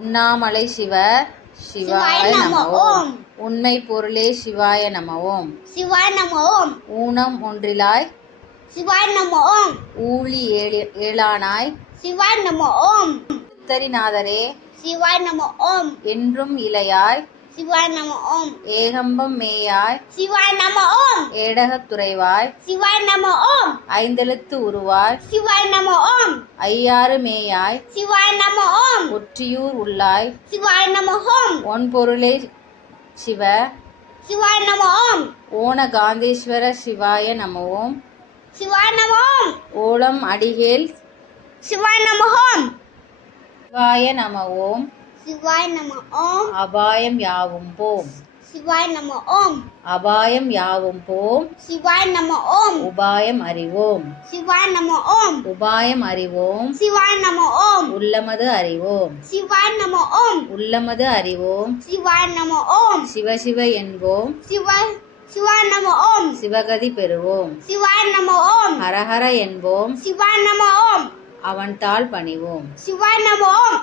உண்ணாமலை சிவ சிவாய நம ஓம். உண்மை பொருளே சிவாய நம ஓம். சிவாய நம ஓம். ஊனம் ஒன்றிலாய். சிவாய நம ஓம். ஊழி ஏழி ஏழானாய். சிவாய நம ஓம். உத்தரிநாதரே. சிவாய நம ஓம். என்றும் இலையாய். சிவாய நம ஓம். ஏகம்பம் மேயாய். சிவாய நம ஓம் ஏடகத் துறைவாய் சிவாய நம ஓம். ஐந்தெழுத்து உருவாய் சிவாய நம ஓம். ஐயாறு மேயாய் சிவாய நம ஓம். ஒற்றியூர் உள்ளாய் சிவாய நம ஓம். ஒன் பொருளே சிவ சிவாய நம ஓம். ஓன காந்தேஸ்வர சிவாய நம ஓம். சிவாய நம ஓம். ஓலம் அடிகேல் சிவாய நம ஓம். சிவாய நம ஓம். சிவாய நம ஓம். அபாயம் யாவும் போம். சிவாய நம ஓம் அபாயம் யாவும் போம் சிவாய நம ஓம் உபாயம் அறிவோம் சிவாய நம ஓம் உபாயம் அறிவோம் சிவாய நம ஓம் உள்ளமது அறிவோம் சிவாய நம ஓம் உள்ளமது அறிவோம் சிவாய நம ஓம் சிவசிவ என்போம் சிவாய சிவாய நம ஓம் சிவகதி பெறுவோம் சிவாய நம ஓம் ஹரஹர என்போம் சிவாய நம ஓம் அவன் தாள் பணிவோம் சிவாய நம ஓம்